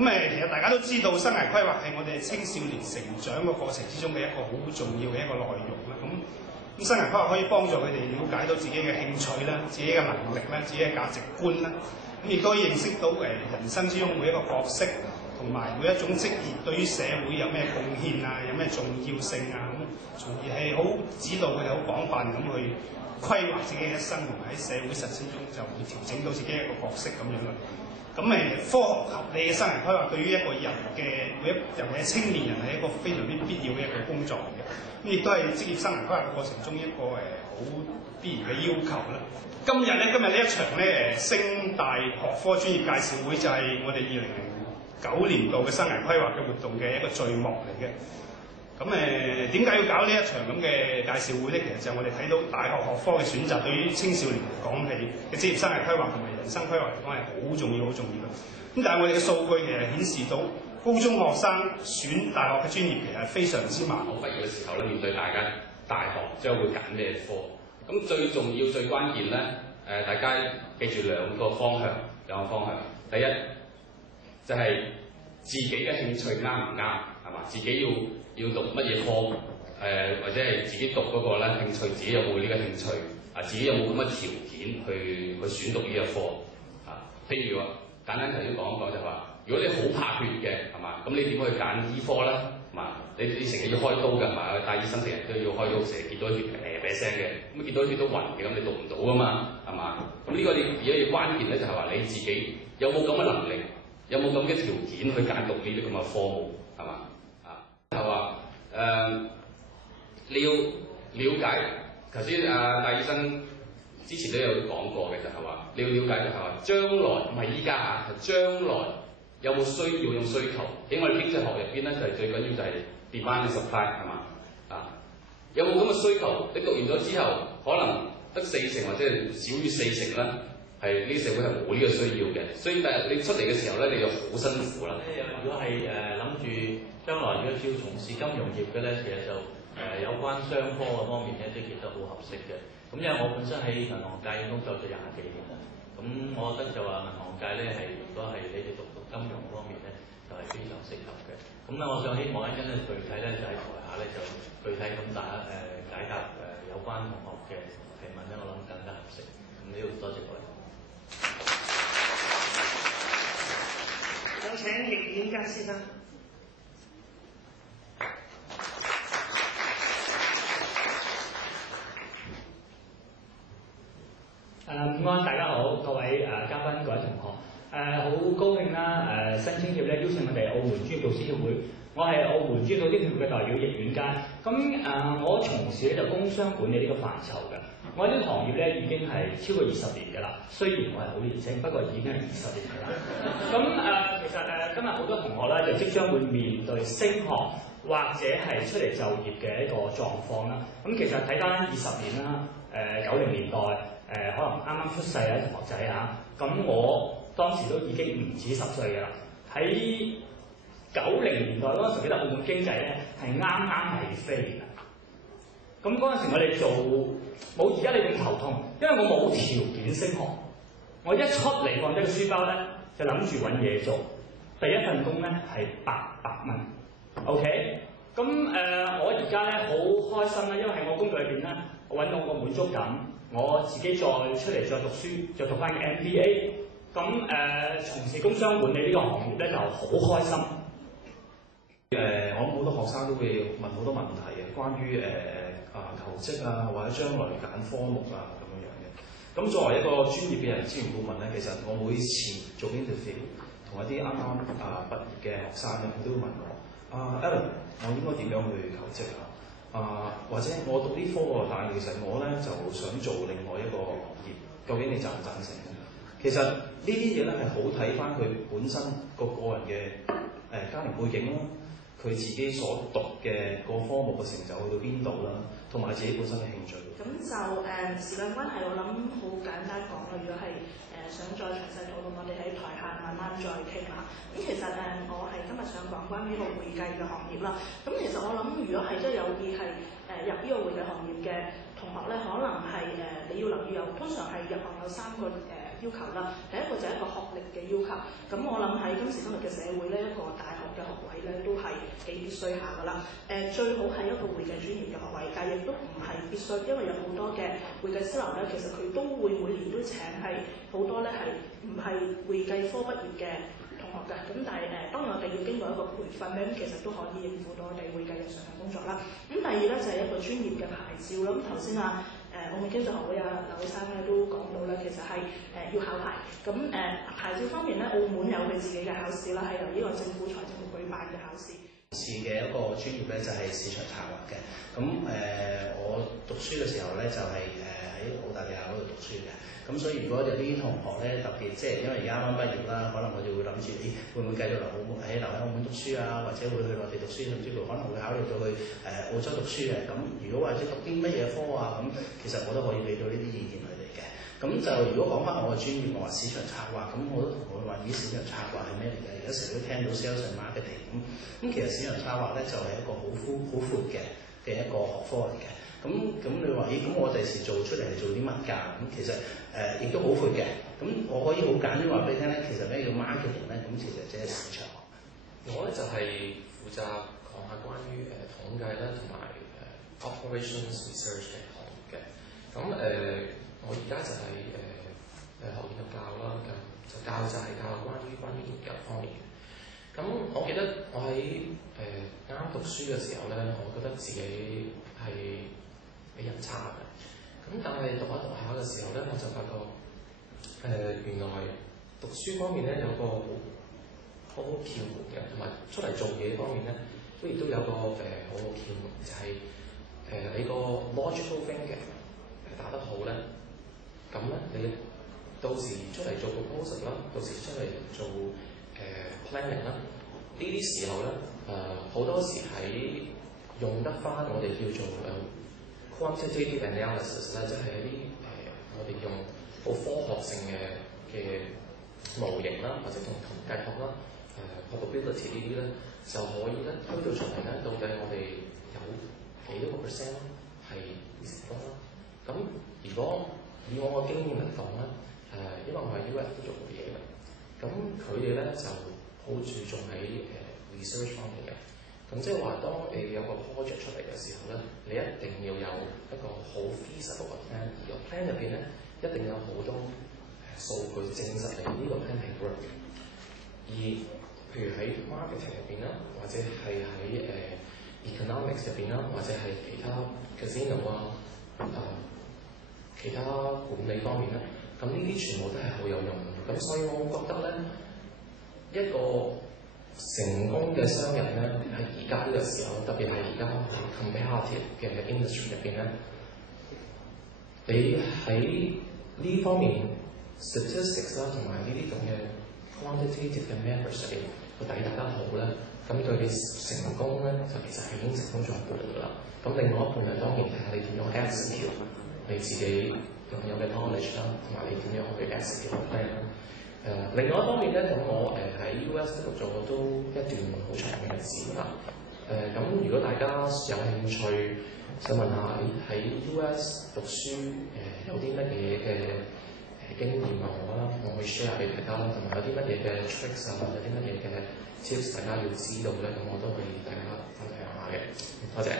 其實大家都知道，生涯規劃係我哋青少年成長嘅過程之中嘅一個好重要嘅一個內容啦。咁生涯規劃可以幫助佢哋了解到自己嘅興趣啦、自己嘅能力啦、自己嘅價值觀啦。咁亦都可以認識到人生之中每一個角色同埋每一種職業對於社會有咩貢獻啊、有咩重要性啊，咁從而係好指導佢哋好廣泛咁去規劃自己嘅一生，同埋喺社會實踐中就會調整到自己一個角色咁樣啦。咁科學合理嘅生涯規劃對於一個人嘅每一人嘅青年人係一個非常之必要嘅一個工作嚟嘅，咁亦都係職業生涯規劃嘅過程中一個好必然嘅要求啦。今日呢一場升大學科專業介紹會就係我哋2009年度嘅生涯規劃嘅活動嘅一個序幕嚟嘅。咁點解要搞呢一場咁嘅介紹會咧？其實就係我哋睇到大學學科嘅選擇對於青少年嚟講係嘅職業生涯規劃同埋人生規劃嚟講係好重要、好重要嘅。咁但係我哋嘅數據其實顯示到，高中學生選大學嘅專業其實係非常之慢。畢業嘅時候咧，面對大學將會揀咩科？咁最重要、最關鍵咧，大家記住兩個方向。第一就係自己嘅興趣啱唔啱，係嘛？自己要讀乜嘢科？或者係自己讀嗰個咧興趣，自己有冇呢個興趣？自己有冇咁嘅條件去選讀呢個科？譬如簡單頭先講一講就係話，如果你好怕血嘅，係嘛？咁你點去揀醫科咧？係嘛？你成日要開刀㗎，係嘛？大醫生成日都要開刀，成日見到血聲嘅，咁見到血都暈嘅，咁你讀唔到㗎嘛？係嘛？咁呢個你而家要關鍵咧，就係話你自己有冇咁嘅能力，有冇咁嘅條件去揀讀呢啲咁嘅科目，係嘛？就話你要了解，頭先大醫生之前都有講過嘅，就係話你要了解就係話將來唔係依家係將來有冇需要有需求。喺我哋經濟學入邊咧，就係最緊要就係 demand and supply， 係嘛？有冇咁嘅需求？你讀完咗之後，可能得4成或者係少於4成啦，係呢個社會係冇呢個需要嘅。所以第日你出嚟嘅時候咧，你就好辛苦啦。如果係諗住將來如果要從事金融業嘅咧，其實就有關商科嘅方面咧，都其實好合適嘅。咁因為我本身喺銀行界工作咗20幾年啦，咁我覺得就話銀行界咧係如果係你哋讀金融方面咧，就係非常適合嘅。咁咧，我想希望一陣咧具體咧就喺台下咧就具體咁解答有關同學嘅提問咧，我諗更加合適。咁呢度多謝各位。有請易顯嘉先生。午安，大家好，各位嘉賓、各位同學，好高興啦！新青協咧邀請我哋澳門專業導師協會，我係澳門專業導師協會嘅代表易遠嘉。咁我從事咧就工商管理呢個範疇嘅，我喺呢個行業咧已經係超過20年㗎啦。雖然我係好年輕，不過已經係20年㗎啦。咁其實今日好多同學咧就即將會面對升學或者係出嚟就業嘅一個狀況啦。咁其實睇翻20年啦，90年代。可能啱啱出世嘅同學仔咁我當時都已經唔止10歲㗎啦。喺90年代嗰陣時，記得澳門經濟咧係啱啱起飛嘅。咁嗰陣時我哋做冇而家你咁頭痛，因為我冇條件升學。我一出嚟放低個書包咧，就諗住揾嘢做。第一份工咧係800蚊。OK， 咁我而家咧好開心啦，因為喺我工作裏邊咧，我揾到個滿足感。我自己再出嚟再讀書，再讀翻個 MBA， 從事工商管理呢個行業咧就好開心。我諗好多學生都會問好多問題嘅，關於求職或者將來揀科目咁樣嘅。咁作為一個專業嘅人資源顧問咧，其實我每次做 interview 同一啲啱啱畢業嘅學生咧，佢都會問我Alan， 我應該點樣去求職或者我讀呢科喎，但係其實我咧就想做另外一個行業，究竟你贊唔贊成？其實呢啲嘢咧係好睇翻佢本身個人嘅家庭背景啦，佢自己所讀嘅個科目嘅成就去到邊度啦，同埋自己本身嘅興趣。咁就時間關係，我諗好簡單講啦。如果係想再詳細討論，我哋喺台下慢慢再傾下。咁其實我係今日想講關於呢個會計嘅行業啦。咁其實我諗，如果係真係有意係入呢個會計行業嘅同學咧，可能係你要留意通常係入行有3個要求啦。第一個就係一個學歷嘅要求。咁我諗喺今時今日嘅社會咧，一個大學嘅學位咧都係幾必須下㗎啦。最好係一個會計專業嘅學位，但係亦都唔係必須，因為有好多嘅會計師樓咧，其實佢都會每年都請係好多咧係唔係會計科畢業嘅同學嘅。咁但係當然我哋要經過一個培訓咧，咁其實都可以應付到我哋會計嘅日常工作啦。咁第二咧就係一個專業嘅牌照啦。咁頭先澳門經濟學會劉生咧都講到咧，其實係要考牌。咁牌照方面咧，澳門有佢自己嘅考試啦，係由呢個政府財政局舉辦嘅考試。嘅一個專業咧就係市場策劃嘅。咁我讀書嘅時候咧就係喺澳大利亞嗰度讀書嘅。咁所以如果有啲同學咧特別即係因為而家啱啱畢業啦，可能佢哋會諗住會唔會繼續留喺澳門讀書啊，或者會去內地讀書，甚至乎可能會考慮到去澳洲讀書嘅。咁如果或者讀啲乜嘢科啊，咁其實我都可以俾到呢啲意見佢哋嘅。咁就如果講翻我嘅專業，我話市場策劃，咁我都同佢話咦，市場策劃係咩嚟嘅？而家成日都聽到 sales and marketing 咁其實市場策劃咧就係一個好闊嘅一個學科嚟嘅。咁你話咦，咁我第時做出嚟係做啲乜㗎？咁其實亦都好闊嘅。咁我可以好簡單話俾你聽咧，其實咩叫 marketing 咧？咁其實即係市場。我咧就係負責講下關於統計啦，同埋operations research 嘅行業嘅。咁我而家就係學研究教啦，就教關於研究方面嘅。咁我記得我喺啱讀書嘅時候咧，我覺得自己係比人差嘅。咁但係讀下嘅時候咧，我就發覺原來讀書方面咧有個好竅門嘅，同埋出嚟做嘢方面咧，亦都有個好竅門，就係你個 logical thinking 打得好咧，咁咧你到時出嚟做 proposal 啦，到時出嚟做planning 啦，呢啲時候咧好多時喺用得翻我哋叫做quantitative analysis 啦，即係一啲我哋用好科學性嘅模型啦，或者同計學啦，probability 呢啲咧就可以咧推到出嚟咧，到底我哋有幾多個 percent 係會成功啦。咁如果以我嘅經驗嚟講咧，因為我喺 UF 都做過嘢嘅，咁佢哋咧就好注重喺research 方面嘅。咁即係話，當你有個 project 出嚟嘅時候咧，你一定要有一個好 feasible 嘅 plan，而個 plan 入邊咧一定有好多數據證實你呢個 plan 係 work 嘅。而譬如喺 marketing 入邊啦，或者係喺economics 入邊啦，或者係其他 casino 啊其他管理方面咧，咁呢啲全部都係好有用嘅。咁所以我覺得咧，一個成功嘅商人咧，喺而家呢個時候，特別係而家 competitive 嘅 industry 入邊咧，你喺呢方面 statistics 啦，同埋呢啲咁嘅 quantitative 嘅 methods 嚟個抵達得好咧，咁對你成功咧，就其實係已經成功咗一半㗎啦。咁另外一半係當然睇下你點樣 execute 你自己擁有嘅 knowledge 啦，同埋你點樣去 execute plan 啦。另外一方面咧，咁我喺 US 度做都一段好長嘅日子啦。咁如果大家有興趣，想問下喺 US 讀書有啲乜嘢嘅經驗啊，我可以 share 俾大家啦，同埋有啲乜嘢嘅 tricks 啊，有啲乜嘢嘅 tips 大家要知道咧，咁我都可以大家分享下嘅。多謝。